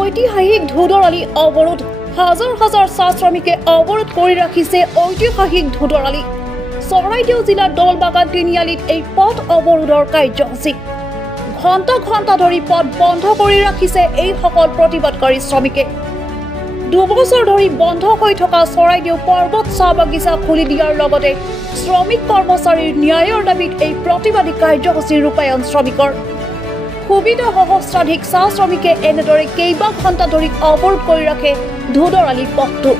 ঐতিহাসিক ধুদৰালি অৱৰোধ হাজাৰ হাজাৰ চাহ শ্ৰমিকে অৱৰোধ কৰি ৰাখিছে ঐতিহাসিক ধুদৰালি চৰাইদেউ জিলাৰ দলবাগান তিনিআলিত এই পথ অৱৰোধৰ কাৰ্যসূচী ঘণ্টা ঘণ্টা ধৰি পথ বন্ধ কৰি ৰাখিছে এইসকল প্ৰতিবাদকাৰী শ্ৰমিকে দুবছৰ ধৰি বন্ধ হৈ থকা চৰাইদেউ পৰ্বত চাহ বাগিচা খুলি দিয়াৰ লগতে শ্ৰমিক কৰ্মচাৰীৰ ন্যায়ৰ দাবীত এই প্ৰতিবাদী কাৰ্যসূচী ৰূপায়ণ শ্ৰমিকৰ সুবিধা সহস্ৰাধিক চাহ শ্ৰমিকে এনেদৰে কেইবা ঘণ্টা ধৰি অৱৰোধ কৰি ৰাখে ধুদৰালি পথটো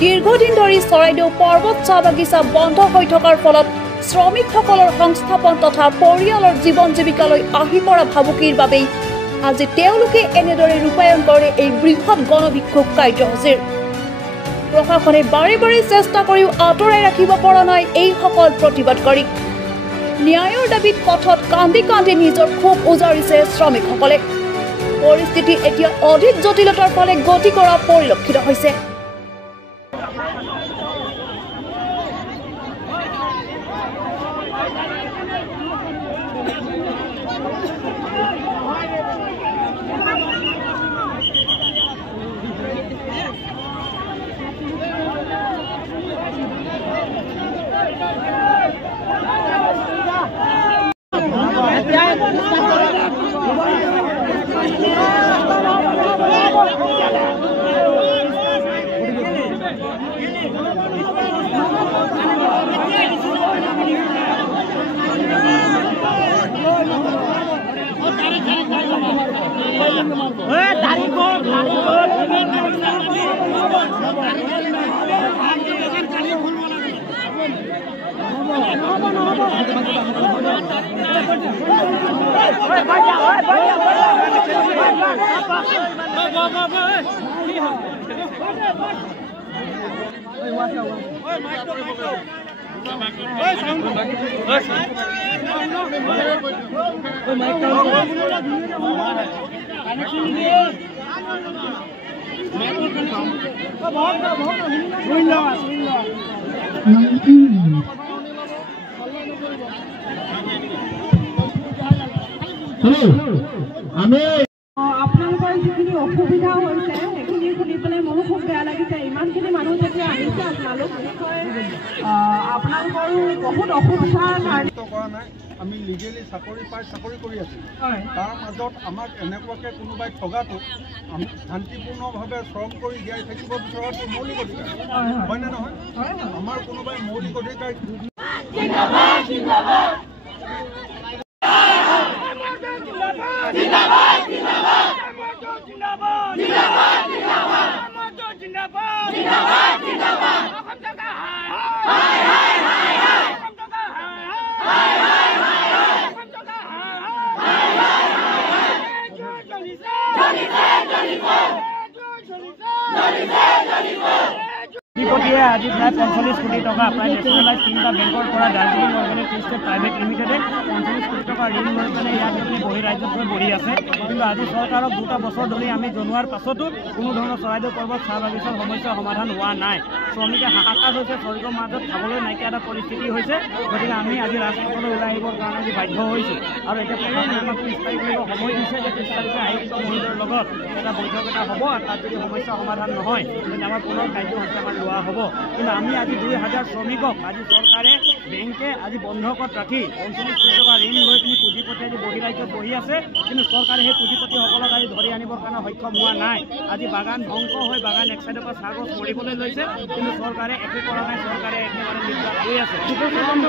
দীৰ্ঘদিন ধৰি চৰাইদেউ পৰ্বত চাহ বাগিচা বন্ধ হৈ থকাৰ ফলত শ্ৰমিকসকলৰ সংস্থাপন তথা পৰিয়ালৰ জীৱন জীৱিকালৈ আহি পৰা ভাবুকিৰ বাবেই আজি তেওঁলোকে এনেদৰে ৰূপায়ণ কৰে এই বৃহৎ গণবিক্ষোভ কাৰ্যসূচীৰ প্ৰশাসনে বাৰে বাৰে চেষ্টা কৰিও আঁতৰাই ৰাখিব পৰা নাই এইসকল প্ৰতিবাদকাৰীক ন্যায়ৰ দাবীত পথত কান্দি কান্দি নিজৰ ক্ষোভ উজাৰিছে শ্ৰমিকসকলে পৰিস্থিতি এতিয়া অধিক জটিলতাৰ ফালে গতি কৰা পৰিলক্ষিত হৈছে আপোনালোকৰ যিখিনি অসুবিধা হৈছে সেইখিনি শুনি পেলাই মোৰো খুব বেয়া লাগিছে ইমানখিনি মানুহ যেতিয়া আহিছে আপোনালোক নিশ্চয় আপোনালোকৰো বহুত অসুবিধাৰ কাৰণে কৰা নাই আমি লিগেলি চাকৰি পাই চাকৰি কৰি আছোঁ তাৰ মাজত আমাক এনেকুৱাকৈ কোনোবাই ঠগাটো আমি শান্তিপূৰ্ণভাৱে শ্ৰম কৰি জীয়াই থাকিব বিচৰাটো মৌলিক অধিকাৰ হয়নে নহয় আমাৰ কোনোবাই মৌলিক অধিকাৰ আজি প্ৰায় 45 কোটি টকা প্ৰায় নেশ্যনেলাইজ তিনিটা বেংকৰ পৰা দাৰ্জিলিং অৰ্গেনাইজ ষ্টেট প্ৰাইভেট লিমিটেডে 45 কোটি টকা ঋণ লৈ পেলাই ইয়াত বহিৰাজ্যত গৈ বহি আছে কিন্তু আজি চৰকাৰক 2টা বছৰ ধৰি আমি জনোৱাৰ পাছতো কোনো ধৰণৰ চৰাইদেউ পৰ্বত চাহ বাগিচাৰ সমস্যাৰ সমাধান হোৱা নাই শ্ৰমিকে হাহাকাৰ হৈছে শ্ৰমিকৰ মাজত খাবলৈ নাইকিয়া এটা পৰিস্থিতি হৈছে গতিকে আমি আজি ৰাজপথলৈ ওলাই আহিবৰ কাৰণে আজি বাধ্য হৈছোঁ আৰু এতিয়া প্ৰশাসনে আমাক 30 তাৰিখলৈ সময় দিছে যে 30 তাৰিখে আয়ুক্ত মহোদয়ৰ লগত এটা বৈঠক এটা হ'ব আৰু তাত যদি সমস্যাৰ সমাধান নহয় তেন্তে আমাৰ পুনৰ কাৰ্যসূচী আমাৰ লোৱা হ'ব কিন্তু আমি আজি 2000 শ্ৰমিকক আজি চৰকাৰে বেংকে আজি বন্ধকত ৰাখি 45 কোটি টকা ঋণ লৈ পিনি পুঁজিপতি আজি বহিৰাজ্যত বহি আছে কিন্তু চৰকাৰে সেই পুঁজিপতিসকলক আজি ধৰি আনিবৰ কাৰণে সক্ষম হোৱা নাই আজি বাগান ধ্বংস হৈ বাগান এক চাইডৰ পৰা চাহগছ মৰিবলৈ লৈছে কিন্তু চৰকাৰে একো কৰা নাই চৰকাৰে একেবাৰে নিৰ্বাহ হৈ আছে 2 বছৰ বন্ধ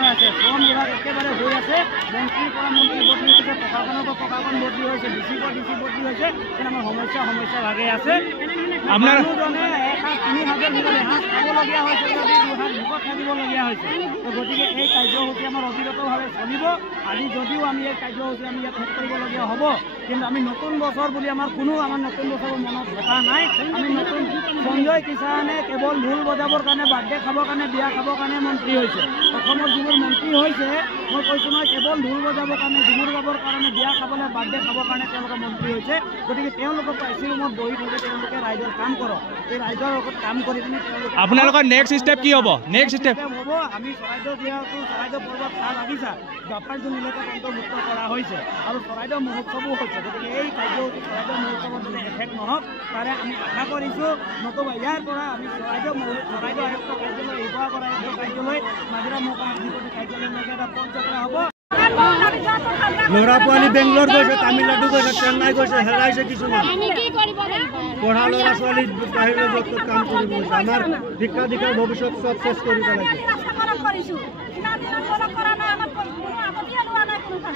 হৈ আছে শ্ৰম বিভাগ একেবাৰে হৈ আছে মন্ত্ৰীৰ পৰা মন্ত্ৰী বদলি হৈছে প্ৰশাসনৰ পৰা প্ৰশাসন বদলি হৈছে ডিচিৰ পৰা ডিচি বদলি হৈছে কিন্তু আমাৰ সমস্যা লাগে আছে মানুহজনে 1,000-3,000 ভিতৰত এসাঁজ খাবলগীয়া হৈছে যদি 2 সাঁজ ভোকত থাকিবলগীয়া হৈছে গতিকে এই কাৰ্যসূচী আমাৰ অবিৰতভাৱে চলিব আজি যদিও আমি এই কাৰ্যসূচী আমি ইয়াত শেষ কৰিবলগীয়া হ'ব কিন্তু আমি নতুন বছৰ বুলি আমাৰ নতুন বছৰৰ মনত হেঁপাহ নাই আমি নতুন সঞ্জয় কিষাণে কেৱল ঢোল বজাবৰ কাৰণে বাৰ্থডে খাবৰ কাৰণে বিয়া খাবৰ কাৰণে মন্ত্ৰী হৈছে অসমৰ যিবোৰ মন্ত্ৰী মন্ত্ৰী হৈছে মই কৈছোঁ নহয় কেৱল ঢোল বজাবৰ কাৰণে ঝুমুৰ গাবৰ কাৰণে বিয়া খাবলৈ বাৰ্থডে খাবৰ কাৰণে তেওঁলোকে মন্ত্ৰী হৈছে গতিকে তেওঁলোকক এচি ৰুমত বহি থাকে তেওঁলোকে ৰাইজৰ কাম কৰক এই ৰাইজৰ লগত কাম কৰি পিনি তেওঁলোকে আপোনালোকৰ নেক্সট ষ্টেপ কি হ'ব নেক্সট ষ্টেপ হ'ব আমি চৰাইদেউ যিহেতু চৰাইদেউ পৰ্বত চাহ বাগিচা বাপাৰজন এলেকাত অন্তৰ্ভুক্ত কৰা হৈছে আৰু চৰাইদেউ মহোৎসৱো হৈছে গতিকে এই কাৰ্যসূচী চৰাইদেউ মহোৎসৱত যাতে এফেক্ট নহওক তাৰে আমি আশা কৰিছোঁ নতুবা ইয়াৰ পৰা আমি চৰাইদেউ আয়ুক্ত কাৰ্যালয় শিৱসাগৰ আয়ুক্ত কাৰ্যালয় মাজিৰা মহকুমা অধিপতি কাৰ্যালয়লৈকে এটা পদযাত্ৰা হ'ব ল'ৰা পোৱালি বেংগলোৰ গৈছে তামিলনাডু গৈছে চেন্নাই গৈছে হেৰাইছে কিছুমান পঢ়া ল'ৰা ছোৱালী বাহিৰৰ জগতত কাম কৰিব গৈছে আমাৰ শিক্ষা দীক্ষাৰ ভৱিষ্যত চব চেষ্টা কৰি পেলাইছে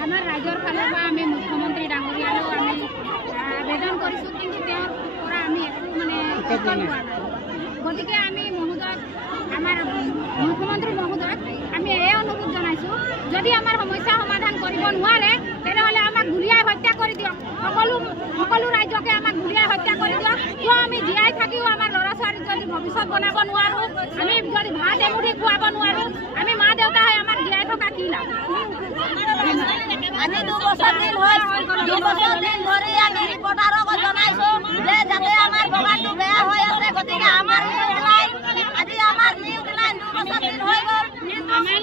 আমাৰ ৰাইজৰ ফালৰ পৰা আমি মুখ্যমন্ত্ৰী ডাঙৰীয়ালৈও আমি আবেদন কৰিছোঁ কিন্তু তেওঁৰ পৰা আমি একো মানে উত্তৰ পোৱা নাই গতিকে আমি মহোদয় আমাৰ মুখ্যমন্ত্ৰী মহোদয়ক আমি এই অনুৰোধ জনাইছোঁ যদি আমাৰ সমস্যা সমাধান কৰিব নোৱাৰে তেনেহ'লে আমাক গুলীয়াই হত্যা কৰি দিয়ক সকলো ৰাজ্যকে আমাক গুলীয়াই হত্যা কৰি দিয়ক কিয় আমি জীয়াই থাকিও আমাৰ ল'ৰা ছোৱালীক যদি ভৱিষ্যত বনাব নোৱাৰোঁ আমি যদি ভাত এমুঠি খুৱাব নোৱাৰোঁ আমি মা দেউতাই আমাক জীয়াই থকা কি লাভ আজি 2 বছৰ দিন ধৰি আমি ৰিপৰ্টাৰক জনাইছোঁ যে যাতে আমাৰ বগানটো বেয়া হৈ আছে গতিকে আমাৰ আজি আমাৰ নিউজ লাইন 2 বছৰ দিন হৈ গ'ল আমি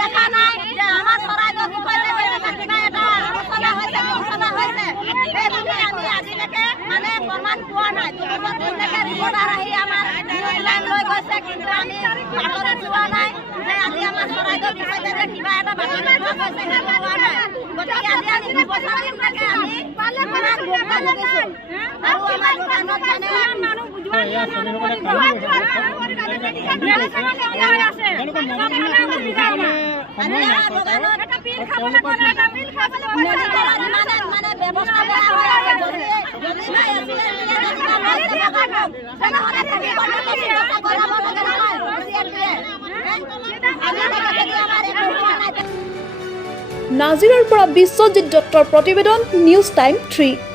দেখা নাই যে আমাৰ চৰাইদেউ বিষয়ে কিবা এটা আলোচনা হৈছে সেইবাবে আমি আজিলৈকে মানে প্ৰমাণ পোৱা নাই 2 বছৰ দিনলৈকে ৰিপৰ্টাৰ আহি আমাৰ নিউজ লাইন লৈ গৈছে কিন্তু আমি বাতৰি পোৱা নাই যে আজি আমাৰ চৰাইদেউ বিষয়ে যে কিবা এটা বাতৰি পোৱা গৈছে পোৱা নাই গতিকে আজি আমি 2 বছৰ দিনলৈকে আমি আৰু আমাৰ দোকানত মানে মানুহ বুজোৱা নাজিৰাৰ পৰা বিশ্বজিৎ দত্তৰ প্ৰতিবেদন নিউজ টাইম 3